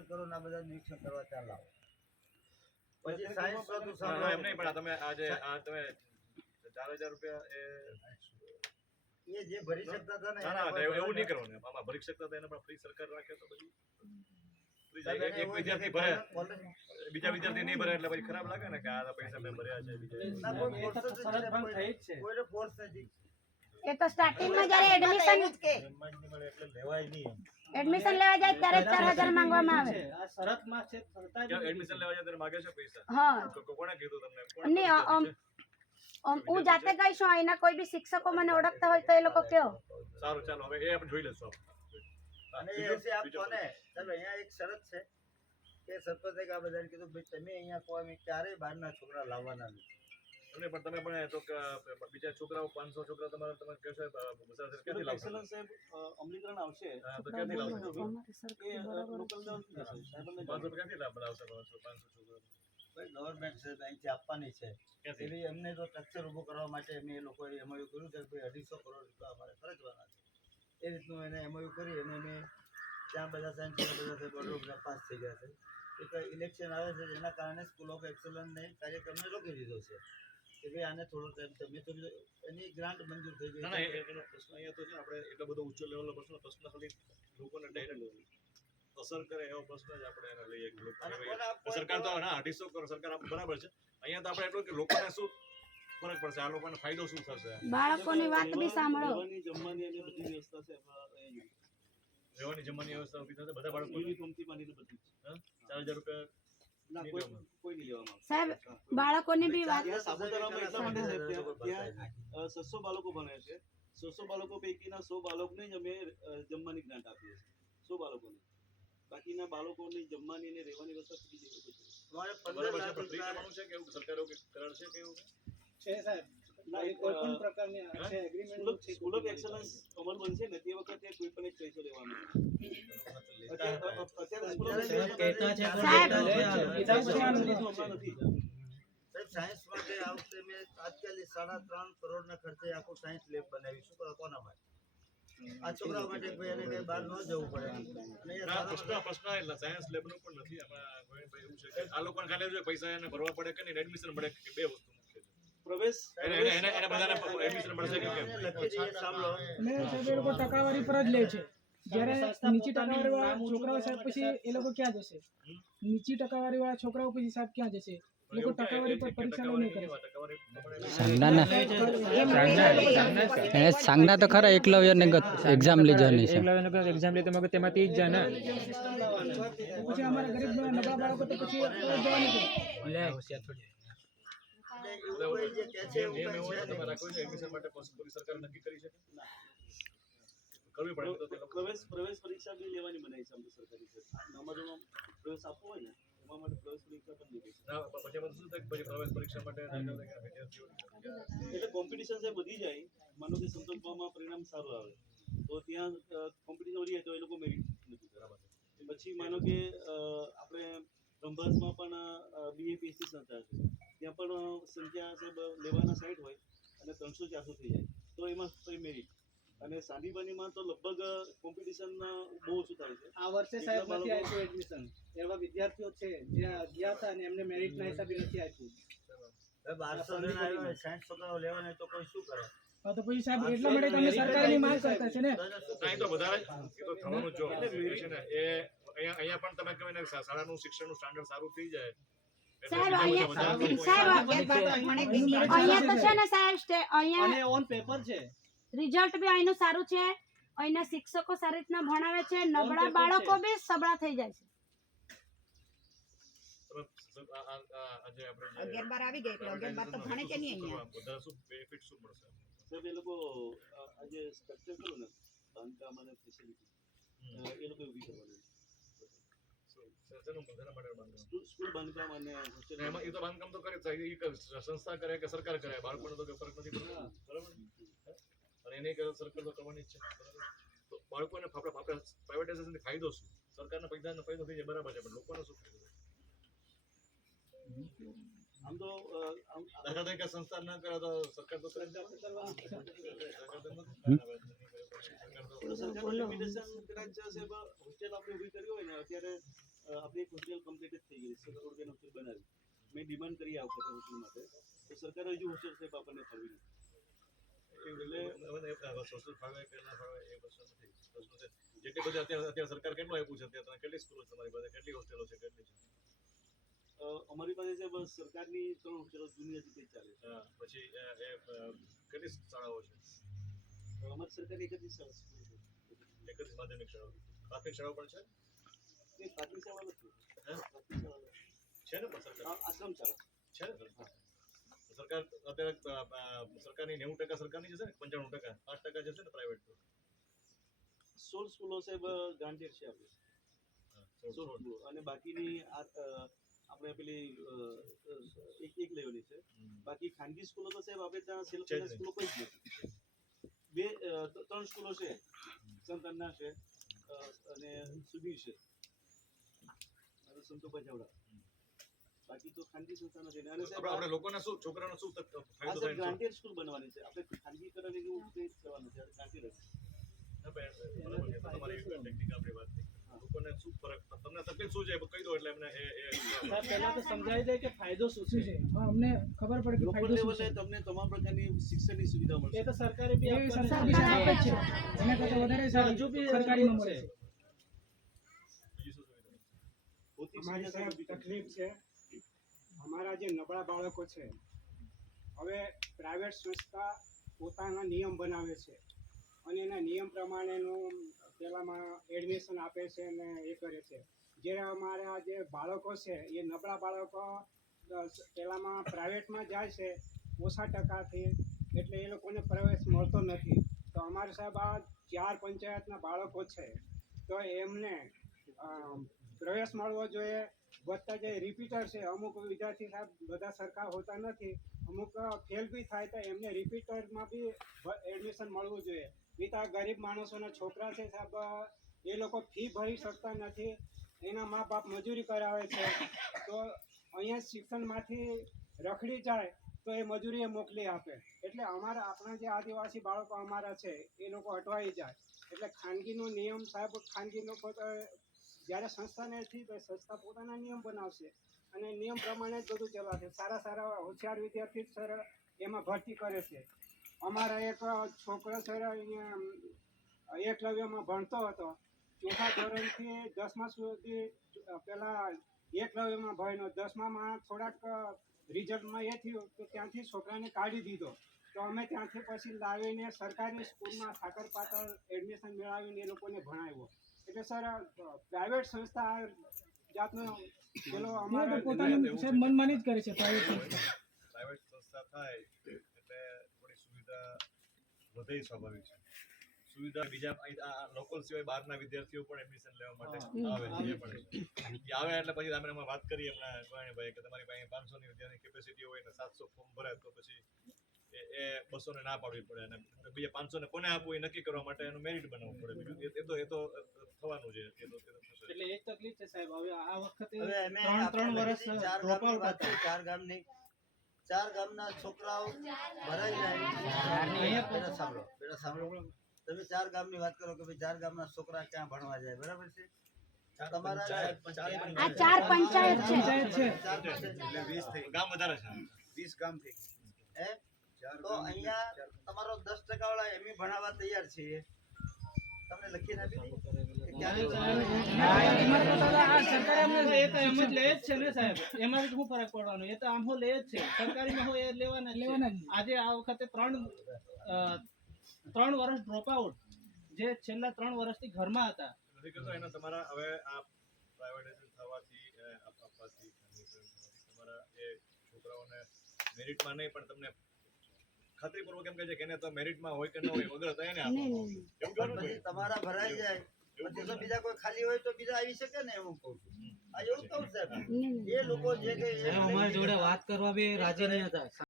નિરીક્ષણ કરો ને આ બધા નિરીક્ષણ કરવા ચાલ આવો. પછી સાયન્સ વાળું સાંભળો એમ નહીં, પણ તમે આજે આ તમે 4000 રૂપિયા એ જે ભરી શકતા હતા ને ના ના એવું નહીં કરવાનું. આમાં ભરી શકતા હતા એને પણ ફ્રી સરકાર રાખે તો પછી એક વિદ્યાર્થી ભરે બીજા વિદ્યાર્થી નહીં ભરે એટલે પછી ખરાબ લાગે ને કે આ પૈસા મેં ભર્યા છે બીજા કોઈને ફોર્સ નથી. એ તો સ્ટાર્ટિંગમાં જ્યારે એડમિશન લેવાય નહીં. એડમિશન લેવા જાય ત્યારે 4000 માંગવામાં આવે. આ શરતમાં છે સરતા એડમિશન લેવા જાય ત્યારે માગે છે પૈસા. હા કોણે કીધું તમને? નહીં હું જાતે ગઈ છું. અહીંના કોઈ બી શિક્ષકો મને ઓળખતા હોય તો એ લોકો કયો. સારું ચાલો હવે એ આપણે જોઈ લેશું. અને એ હશે આપો ને. ચાલો અહીંયા એક શરત છે કે સરપંચે આ બધાને કીધું ભાઈ તમે અહીંયા કોઈ ક્યારેય બહારના છોકરા લાવવાના નથી. પણ તમે પણ તો બીજા છોકરાઓ 500 છોકરા તમારે તમે કહેશો ક્યાંથી લાવશો? અમલીકરણ આવશે તો ક્યાંથી લાવશો? એ લોકલ ક્યાંથી લાવશે 500 છોકરા? ભાઈ ગવર્મેન્ટ છે અહીંથી આપવાની છે એવી એમને તો સ્ટ્રક્ચર ઊભું કરવા માટે એમને એ લોકોએ એમઓયુ કર્યું છે કે ભાઈ 250 કરોડ રૂપિયા અમારે ખર્ચવાના છે. એ રીતનું એને એમઓયુ કરી અને અમે ત્યાં બધા સાયન્સના બધા બોર્ડો બધા પાસ થઈ ગયા છે. એક ઇલેક્શન આવે છે જેના કારણે સ્કૂલ ઓફ એક્સલન્સને કાર્યક્રમને રોકી દીધો છે કે ભાઈ આને થોડો ટાઈમ તમે તો એની ગ્રાન્ટ મંજૂર થઈ ગઈ. ના ના એનો પ્રશ્ન અહીંયા તો છે આપણે એટલો બધો ઊંચો લેવલનો પ્રશ્ન ખાલી લોકોને ડાયરેક્ટ અસર કરે એવો પ્રશ્ન જ આપણે એને લઈએ. સરકાર તો ના 250 કરોડ સરકાર બરાબર છે. અહીંયા તો આપણે એટલું કે લોકોને શું ફરક પડશે, આ લોકોને ફાયદો શું થશે? બાળકોની વાત બી સાંભળો. જમવાની અને બધી વ્યવસ્થા છે રહેવાની જમવાની વ્યવસ્થા ઉભી થશે બધા બાળકો યુનિફોર્મથી માંડીને બધું 4000 રૂપિયા ના કોઈ નહીં લેવામાં સાહેબ બાળકોની બી વાત. ત્યાં સાપુતારામાં એટલા માટે સાહેબ ત્યાં 600 બાળકો ભણે છે. 600 બાળકો પૈકીના 100 બાળકોને જ અમે જમવાની ગ્રાન્ટ આપીએ છીએ. 100 બાળકોને. બાકીના બાળકોની જમવાની અને રહેવાની વ્યવસ્થા થઈ જાય છે. અમારે બરાબર 15 છે, લાખ પણ ફ્રી રૂપિયા જમવાનું છે કે એવું સરકાર એવું કરાર છે કે એવું છે સાહેબ કોઈ પણ પ્રકારની છે એગ્રીમેન્ટ સ્કૂલ ઓફ એક્સલન્સ અમલ બનશે ને તે વખતે કોઈ પણ એક પૈસો લેવાનો સાયન્સ માટે આ વખતે મેં તાત્કાલિક 3.5 કરોડના ખર્ચે આખું સાયન્સ લેબ બનાવીશું. કોના માટે? આ છોકરાઓ માટે ભાઈ એને કઈ બહાર ન જવું પડે. પ્રશ્ન એટલે સાયન્સ લેબનું પણ નથી. આમાં ગોવિંદભાઈ એવું છે કે આ લોકોને ખાલી પૈસા એને ભરવા પડે કે નહીં એડમિશન મળે કે બે વસ્તુ મુખ્ય છે. પ્રવેશ એને બધાને એડમિશન મળશે કે કેમ? લખી દઈએ સાંભળો. ને સાહેબ એ લોકો ટકાવારી પર જ લે છે. જ્યારે નીચી ટકાવારી વાળા છોકરાઓ સાહેબ પછી એ લોકો ક્યાં જશે? નીચી ટકાવારી વાળા છોકરાઓ પછી સાહેબ ક્યાં જશે? એ લોકો ટકાવારી પર પરીક્ષા નહીં કરે. सांगना तो खरा एकलव्य ने एग्जाम ली जानी है एग्जाम ले तो मगर तेमाती ज जाना પછી અમારા ગરીબ નબળા બાળકો તો પછી જવાની છે. લે હોશિયાર થોડી એવું કોઈ જે કહે છે એવું કંઈ છે તમે નહીં. રાખો છો એડમિશન માટે પૂરી સરકાર નક્કી કરી શકે કરવી પડે તો તે લોકો પ્રવેશ પરીક્ષા બી લેવાની બનાવી છે અમને સરકારી છે. નંબરમાં પ્રવેશ આપવો હોય ને એમાં માટે પ્રવેશ પરીક્ષા પણ લીધી છે. ના પછી બધું શું થાય પછી પ્રવેશ પરીક્ષા માટે વિદ્યાર્થીઓ એટલે કોમ્પિટિશન છે વધી જાય. માનો કે સંતોષમાં પરિણામ સારું આવે તો ત્યાં કોમ્પિટિશન વધી જાય તો એ લોકો મેરિટ નથી બરાબર. પછી માનો કે આપણે રંભાસમાં પણ બીએપીએસસી સંસ્થા છે ત્યાં પણ સંખ્યા સાહેબ લેવાના 60 હોય અને 300-400 થઈ જાય તો એમાં તો મેરિટ. અને સાંદીપનીમાં તો લગભગ કોમ્પિટિશન બહુ ઓછું થાય છે. આ વર્ષે સાહેબ નથી આપ્યું એડમિશન. એવા વિદ્યાર્થીઓ છે જે ગયા હતા અને એમને મેરિટના હિસાબે નથી આપ્યું. 1200 જણા આવ્યા હોય 60 છોકરાઓ લેવાના તો કોઈ શું કરે? હા તો પછી સાહેબ એટલા માટે તમે સરકારની માંગ કરતા છે ને. ના એ તો વધારે એ તો થવાનું જો છે ને એ અહીંયા પણ તમે કહો ને શાળાનું શિક્ષણનું સ્ટાન્ડર્ડ સારું થઈ જાય સાહેબ અહીંયા તો છે ને સાહેબ અહીંયા અને ઓન પેપર છે. રિઝલ્ટ બી અહીંનું સારું છે. અહીંના શિક્ષકો સારી રીતના ભણાવે છે. નબળા બાળકો બી સબળા થઈ જાય છે. આજે આપણે 11-12 આવી ગઈ એટલે 11-12 તો ભણે કે નહીં અહીંયા. બધા શું બેનિફિટ શું મળશે? સાહેબ એ લોકો આજે સ્ટ્રક્ચર કરો ને બાંધકામ અને ફેસિલિટી એ લોકો ઊભી કરવાની સ્કૂલ બાંધકામ અને એમાં એ તો બાંધકામ તો કરે સંસ્થા કરે કે સરકાર કરે બાળકોને તો ફરક નથી પડતો બરાબર. અને એને સરકાર તો કરવાની જ છે બરાબર. તો બાળકોને આપણે પ્રાઇવેટાઇઝેશનથી ફાયદો શું? સરકારના પૈસાનો ફાયદો થઈ જાય બરાબર છે પણ લોકોને શું ફાયદો? આમ તો દાખલા તરીકે સંસ્થા ન કરે તો સરકાર તો કરે જ છે. સરકાર લિમિટેશન કદાચ સાહેબ હોસ્ટેલ આપણે ઊભી કરી હોય ને અત્યારે આપણી એક હોસ્ટેલ કમ્પ્લીટ જ થઈ ગઈ 100 કરોડ રૂપિયાની હોસ્ટેલ બનાવી. મેં ડિમાન્ડ કરી આ વખતે હોસ્ટેલ માટે, તો સરકારે હજુ હોસ્ટેલ સાહેબ આપણને ફાળવી નથી. સોશિયલ ફાળવે કે ના ફાળવે એ પ્રશ્ન નથી. પ્રશ્ન છે જેટલી બધી અત્યારે સરકાર કેટલું આપ્યું છે, અત્યારે તમે કેટલી સ્કૂલો છે તમારી પાસે, કેટલી હોસ્ટેલો છે, કેટલી છે? અમારી પાસે છે બસ સરકારની 3 હોસ્ટેલો જૂની હતી તે ચાલે છે. પછી કેટલી શાળાઓ છે? અમારી સરકારી 31 શાળા છે. 31 માધ્યમિક શાળાઓ, પ્રાથમિક શાળાઓ પણ છે? એ પ્રાથમિક શાળા નથી. પ્રાથમિક શાળા છે ને પણ સરકાર આશ્રમ શાળા છે ને? સરકાર અત્યારે સરકારની 90% સરકારની છે ને, 95% 5% જે છે ને પ્રાઇવેટ. 16 સ્કૂલો સાહેબ ગ્રાન્ટેડ છે આપણે, 16 સ્કૂલો, અને બાકીની આપણે પેલી એક લેવલની છે. બાકી ખાનગી સ્કૂલો તો સાહેબ આપણે ત્યાં સેલ્ફ ફાઇનાન્સ સ્કૂલો કોઈ જ નથી. 3 સ્કૂલો છે, સંતાનના છે અને સુધીર છે અને સંતોભાઈ ચાવડા. બાકી તો ખાનગી સંસ્થા નથી. અને સાહેબ આપણે લોકોના શું, છોકરાનો શું ફાયદો થાય છે? ગ્રાન્ટેડ સ્કૂલ બનવાની છે. આપણે ખાનગી કરવાની એવું કંઈ કરવાનું છે, ગ્રાન્ટેડ જ. તમારી ટેકનિક આપણી વાત થઈ. લોકોને શું ફરક, તમને તકલીફ શું છે કહી દો એટલે એમને સાહેબ પહેલા તો સમજાવી દે કે ફાયદો શું શું છે. છે? હા, અમને ખબર પડે કે લોકલ ફાયદો શું લેવલે છે. તમને તમામ પ્રકારની શિક્ષણની સુવિધા મળશે. એ તો સરકારે બી એ સરકાર બી સરકાર આપે જ છે. એના કરતાં વધારે સારી હજુ બી સરકારીમાં મળે છે. બીજી શું સુવિધા? ભૌતિક અમારી સુવિધા સાહેબ બી તકલીફ છે. અમારા જે નબળા બાળકો છે, હવે પ્રાઇવેટ સંસ્થા પોતાના નિયમ બનાવે છે અને એના નિયમ પ્રમાણેનું પેલામાં એડમિશન આપે છે અને એ કરે છે. જ્યારે અમારા જે બાળકો છે એ નબળા બાળકો પેલામાં પ્રાઇવેટમાં જાય છે ઓછા ટકાથી, એટલે એ લોકોને પ્રવેશ મળતો નથી. તો અમારે સાહેબ આ 4 પંચાયતના બાળકો છે, તો એમને પ્રવેશ મળવો જોઈએ. વધતા જે રિપીટર છે, અમુક વિદ્યાર્થી સાહેબ બધા સરખા હોતા નથી, અમુક ફેલ બી થાય તો એમને રિપીટરમાં બી એડમિશન મળવું જોઈએ. નહીં તો આ ગરીબ માણસોના છોકરા છે સાહેબ, એ લોકો ફી ભરી શકતા નથી, એના મા બાપ મજૂરી કરાવે છે, તો અહીંયા શિક્ષણમાંથી રખડી જાય તો એ મજૂરી એ મોકલી આપે. એટલે આપણા જે આદિવાસી બાળકો અમારા છે એ લોકો અટવાઈ જાય. એટલે ખાનગીનો નિયમ સાહેબ, ખાનગી લોકો તો જ્યારે સંસ્થા નથી તો સંસ્થા પોતાના નિયમ બનાવશે અને નિયમ પ્રમાણે જ બધું ચલાવશે. સારા સારા હોશિયાર વિદ્યાર્થી સર એમાં ભરતી કરે છે. અમારા એક છોકરો સર અહીંયા એકલવ્યમાં ભણતો હતો, 4થા ધોરણથી 10મા સુધી પેલા એકલવ્યમાં ભણ્યો. 10મામાં થોડાક રિઝલ્ટમાં એ થયું તો ત્યાંથી છોકરાને કાઢી દીધો. તો અમે ત્યાંથી પછી લાવીને સરકારી સ્કૂલમાં સાકર પાતળ એડમિશન મેળવીને એ લોકોને ભણાવ્યો. એટલે સર પ્રાઇવેટ સંસ્થા આ જાતનો પેલો એ તો અમારા પોતાની સાહેબ મનમાની જ કરે છે પ્રાઇવેટ સંસ્થા. પ્રાઇવેટ સંસ્થા થાય એટલે થોડી સુવિધા વધે સ્વાભાવિક છે. સુવિધા બીજા લોકલ સિવાય બહારના વિદ્યાર્થીઓ પણ એડમિશન લેવા માટે આવે છે. એ પણ છે. એ આવે એટલે પછી આપણે એમાં વાત કરીએ હમણાં ભાઈ કે તમારી પાસે 500 ની વિદ્યાર્થી કેપેસિટી હોય ને 700 ફોર્મ ભરાય તો પછી એ 200 ને ના પાડવી પડે અને બીજા 500 ને કોને આપવું એ નક્કી કરવા માટે એનું મેરિટ બનાવવું પડે. એ તો થવાનું છે. એ તો થશે. એટલે એક તકલીફ છે સાહેબ. હવે આ વખતે હવે અમે 3 વર્ષ 4 ગામના છોકરાઓ ભરાઈ જાય. બેટા સાંભળો. તમે 4 ગામની વાત કરો કે ભાઈ 4 ગામના છોકરા ક્યાં ભણવા જાય, બરાબર છે? તમારા આ 4 પંચાયત છે. પંચાયત છે. 4 પંચાયત એટલે 20 થઈ ગામ વધારે છે. 20 ગામ થઈ ગયા. તો અહીંયા તમારો 10% વાળા એમ ભણાવવા તૈયાર છીએ. તમને લખીને આપી દઈએ કે ક્યારે સરકારે અમને એ તો એમ જ લે જ છે ને સાહેબ. એમાં શું ફરક પડવાનો? એ તો આમ હો લે જ છે. સરકારીમાં હોય એ લેવાના જ છે. આજે આ વખતે 3 વર્ષ ડ્રોપ આઉટ જે છેલ્લા 3 વર્ષથી ઘરમાં હતા. નથી કરતો એના તમારા હવે આ પ્રાઇવેટાઇઝેશન થવાથી આપવાથી તમારા એ છોકરાઓને મેરિટમાં નહીં પણ તમને ખાતરીપૂર્વક એમ કહે છે કે એને તો મેરિટમાં હોય કે ન હોય વગર તો એને આપવાનું. એવું કહેવાનું ને પછી તમારા ભરાઈ જાય પછી તો બીજા કોઈ ખાલી હોય તો બીજા આવી શકે ને, એવું કહું છું. આ એવું કહું સાહેબ. એ લોકો જે કે અમારી જોડે વાત કરવા બી રાજી નહીં હતા.